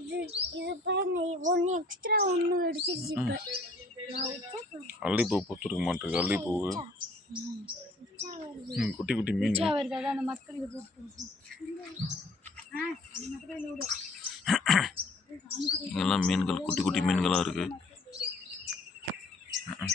இது இது பாருங்க ஒன்று எக்ஸ்ட்ரா ஒன்று அல்லிப்பூ. பூத்துருக்க மாட்டிருக்கு அல்லிப்பூ குட்டி குட்டி மீன். அந்த இதெல்லாம் மீன்கள் குட்டி குட்டி மீன்களாக இருக்குது Mm-mm.